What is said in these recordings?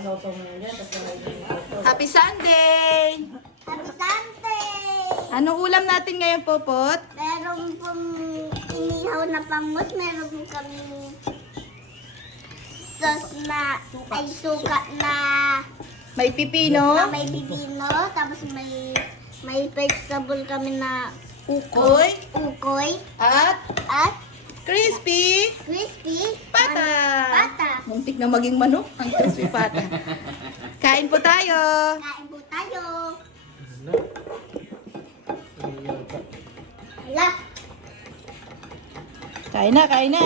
Sausaw mo yan dyan, tapos nalagay mo yung ito. Happy Sunday! Happy Sunday! Anong ulam natin ngayon, Popot? Meron pong inihaw na pangus, meron po kami sauce na, ay suka na May pipino, may pipino, tapos may vegetable kami na ukoy, ukoy, at at crispy crispy pata. pata. Muntik na maging manok ang crispy pata. Kain po tayo. Kain po tayo. Hala, Kain na, kain na.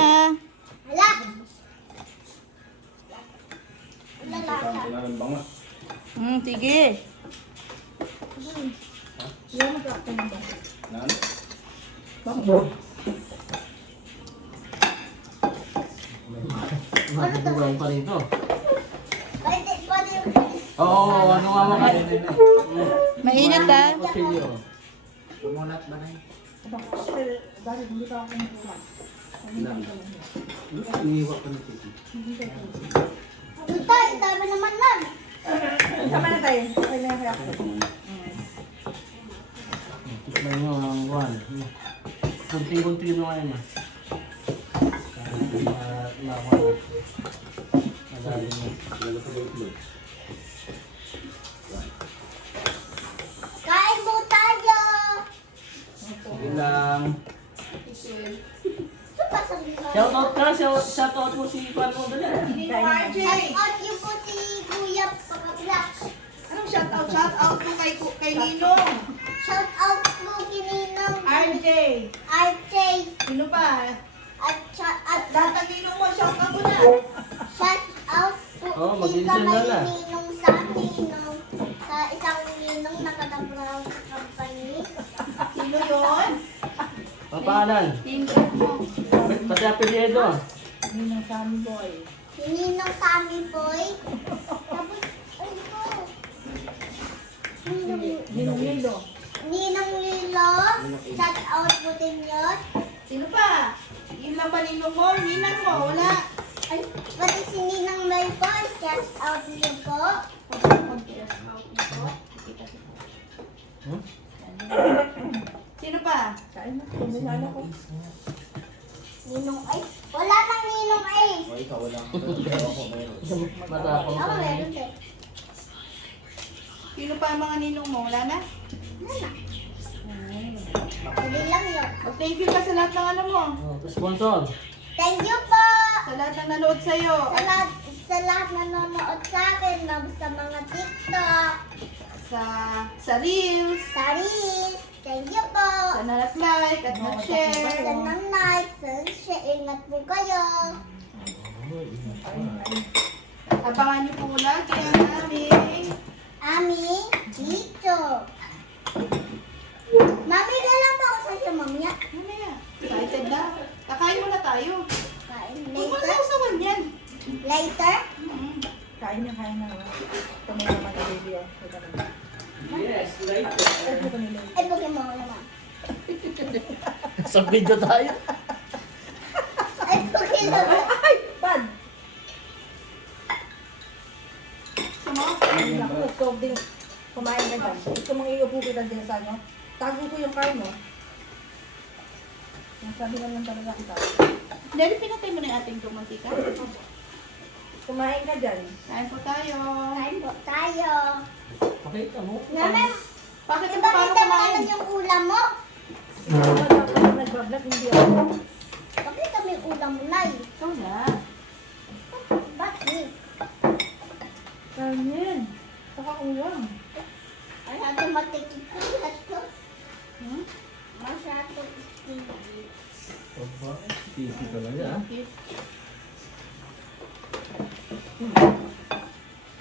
hala. Hala, lasa. Sige. Buwan pa rito. Pwede yung Oo, ano nga mga kanina. Mainit ah. Kutsilyo. Umulat ba na yun? Iniiwa pa ng titi. Ito, dami naman lang. Sama na tayo. Okay na yung kaya ko. Tikman nyo ang buwan. Kunting-kunting nyo ngayon ah. Lawan. Madali mo. Kain po tayo. Sige lang. Supasang Shoutout ka, shoutout mo si Juan mo dali. Shout niyo po si Kuya Pakablak. Anong shoutout? Shoutout po kay Ninong. Shout out po kay Ninong RJ. RJ. Sino pa? At Lahat ng Ninong mo, shoutout mo na. shout out po Oh, din mag-insan sa na may na. Ninong sa Ninong. Sa isang Ninong na katabraw sa company. Sino yun? Papalan. Pati apelyido. Ninang Sammy Boy. Si Ninong Sammy Boy. Tapos, ano po? Ninong Lilo. Ninong Lilo. Shout out po din yun. Sino pa? Yun lang ba Ninong mo? Ninang mo? Wala. Ay, pati si Ninang Loy po. Shout out niyo po. Sino pa? Kain na. Kumisala ko. Ninong ay. Wala nang Ninong ay. Matapang Ako ka. meron din. Sino pa ang mga Ninong mo? Wala na? Nana. Hindi lang yun. Thank you ka sa lahat ng ano mo. Oh, sponsor. Thank you po. Sa lahat ng nanood sa'yo. Sa lahat na nanonood sa akin, sa mga TikTok, Sa Reels. sa Reels. Thank you po. Sa nag-like at Sa nag-share. nang-like, sa share. Ingat po kayo. Abangan niyo po lagi ang aming Aming dito. Mami, kailan pa ako sa mamaya? mamaya. Excited na. Kakain muna tayo. Kain Huwag mo later. sausawan yan. Later? Kain na, kain na. Ito mo naman na baby. Ito naman. Yes, later. Ito ko nila. Ay, bukin mo ako naman. Sa video tayo. Ay, bukin mo. Ay! Bad! Gusto mo? Ay, naku, nag-solve din. Kumain ka dyan. Gusto mong iupo kita din sa ano? Tago ko yung car mo. Sabi lang lang talaga ang tao. Dali, pinatay mo na yung ating tumantika. Kumain ka dyan. Kain po tayo. Kain po tayo. Pakita mo. Naman, Bakit di mo ba paano kita kumain? mo yung ulam mo? Kapag nag-vlog, hindi ako. Bakit kami ulam mo, Nay? Ikaw na. Bakit? Kanin. Saka ulam. Ay, natin matikikulat ko. Hmm? Masyado stingy. Opo. Titi talaga ah.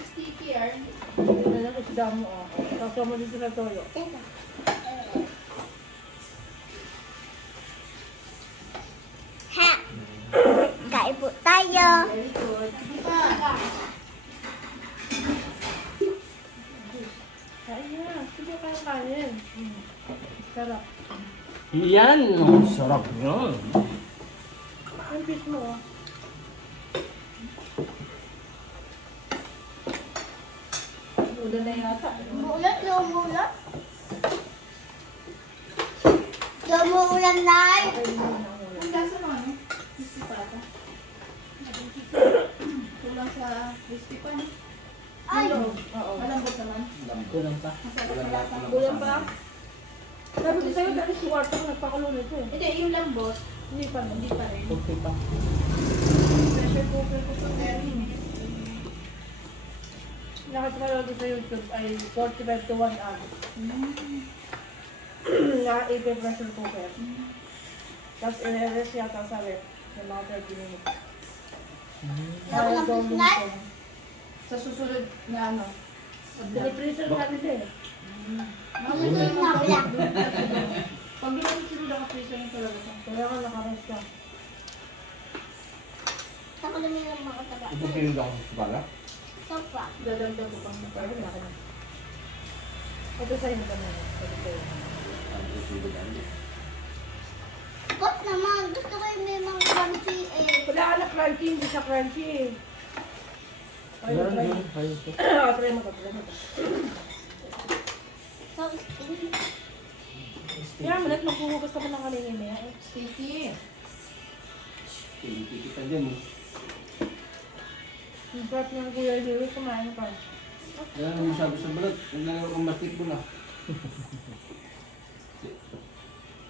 Sticky yarn. Ito na lang isda mo. Oh. Kasama mo dito sa toyo. Teka. Ha! Kain po tayo. Very good. Ano pa? Kain na. Sige kayo kain. Sarap. Yan. Oh, sarap yun. Ang fish mo. Oh. Ulan na yata. Umuulan, umuulan. Umuulan na. Okay, hindi na ang ulan. Ang lasa ng ano? Crispy pata. Kulang sa crispy pa, no? Ay, Oo. Malambot naman. Kulang pa. Masarap na lasa. Kulang pa. Sabi ko sa'yo, dahil si Wartang nagpakulo nito eh. Hindi, yung lambot. Hindi pa. Hindi pa rin. Kunti pa. Pressure cooker ko sa meron eh. Nakita ko lang sa YouTube ay 45 to 1 hour. Na AP pressure cooker. Tapos i-rest yata sa rep ng mga 30 minutes. Ako ng Ito, bisnay? luto. Sa susunod na ano. Pinipreser natin eh. Susunod na pala. Pag di mo susunod ako freezer yung talaga ito. Kaya ka nakarest ka. Ako lang yung mga taba. Ipagpilid ako sa bala. Sofa. Dadagdag ko pang Pero wala ka na. Ito sa'yo na kami. Ito sa'yo. Ba't naman? Gusto ko yung may mga crunchy eh. Wala ka na crunchy, hindi siya crunchy eh. Ay, Meron try yun. mo. Ayun to. Try mo to, try mo to. So, sticky. Kaya mo, maghuhugas ka pa ng kaninin niya eh. sticky. Pinipiti ka dyan eh. Yung part ng Kuya Lewis, kumain ka. Yan ang masabi sa balat. Huwag na lang ang basketball ah.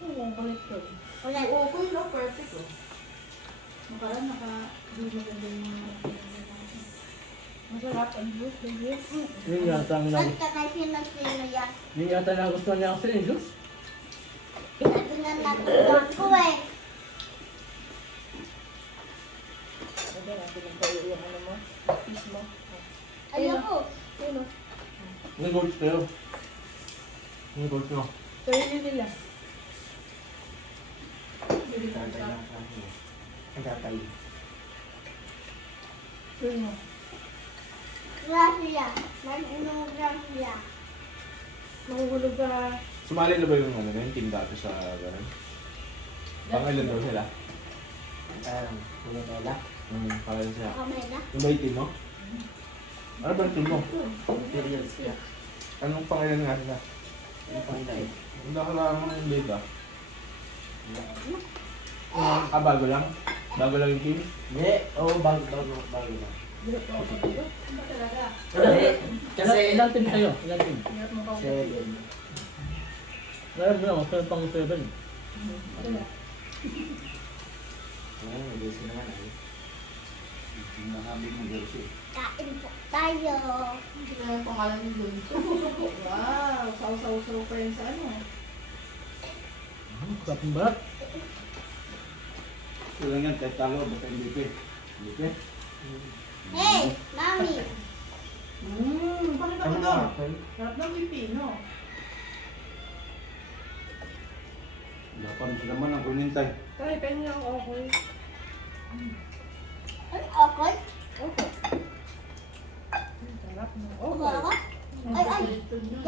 Ang kulit ko. Wala. Oo, okay no? Perfect oh. Nakaraan di maganda yung Masarap ang juice, ang juice. Yun yata ang Ba't ka na sino yan? Yun yata nagustuhan niya kasi yung juice. Sabi nga natutunan ko eh. Hindi natin ang tayo yung ano mo, fish mo. Ayoko. Ayun o. Yung gold kayo. Yung gold mo. Tayo yun nila. Nagkatay. Ayun mo. Gracia. Nag-inom gracia. Mahuhulog ka. Sumali na ba yung ano na yun, team dati sa gano'n? Pangilan daw sila? Wala tala. Pangilan siya. Kamay na. Yung ba yung team mo? Ano ba yung team mo? Materials kaya. Anong pangilan nga sila? Ano pang inay? Ang nakalaan mo yung data. Bago lang? Bago lang yung team? Hindi. Oo, bago na. Direct ako sa dito. Kasi ilang team kayo? Ilang team? Hirap mo ka. 7. Meron mo lang, kasi pang 7. Wala. Jersey naman ay. Nakabi mo jersey. Kain po tayo. Hindi na yung pangalan ni Lun. Wow, saw-saw-saw pa yun sa ano. Sarap ng balat. Sila nga, kahit talo, basta MVP. MVP? Hey, mami. Bakit ako to? Sarap ng pipino. Dapan sila naman ang kunintay. Tayo, pengen lang okay. Ay, okay. Okay. Sarap mo. Ako Okay. ako. Ay, ay.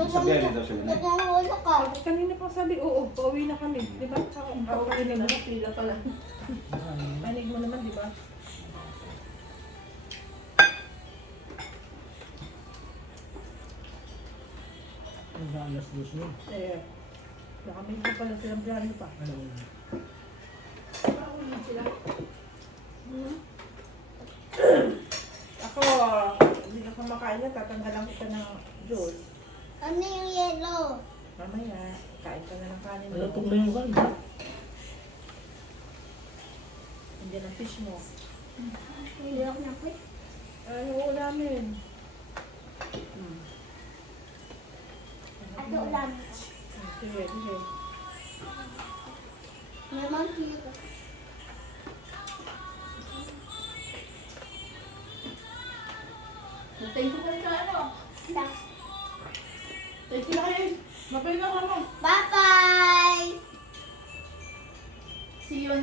Sabihan niyo daw sila na. Gagawin ka. Kanina pa sabi, oo, pauwi na kami. Di ba? Ako kainin mo. Pila pala. Panig mo naman, di ba? Ang alas dos mo. Eh, baka may iba pala silang plano pa. Ano mo? Paulit sila. Ako, hindi ka kumakain na, tatanggalan kita ng juice. Ano yung yellow? Mamaya, kain ka na ng kanin Ano mo. itong na yung van? Hindi ng fish mo. Yellow na po. Ay, oo namin. Ato ulam. Sige, sige. May mga kilo. Thank you pa rin sa ano. Thanks. Thank you na kayo. Mabay na ano. Bye-bye! See you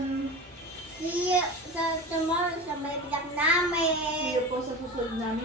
See you sa tomorrow sa may vlog namin. see you po sa susunod namin.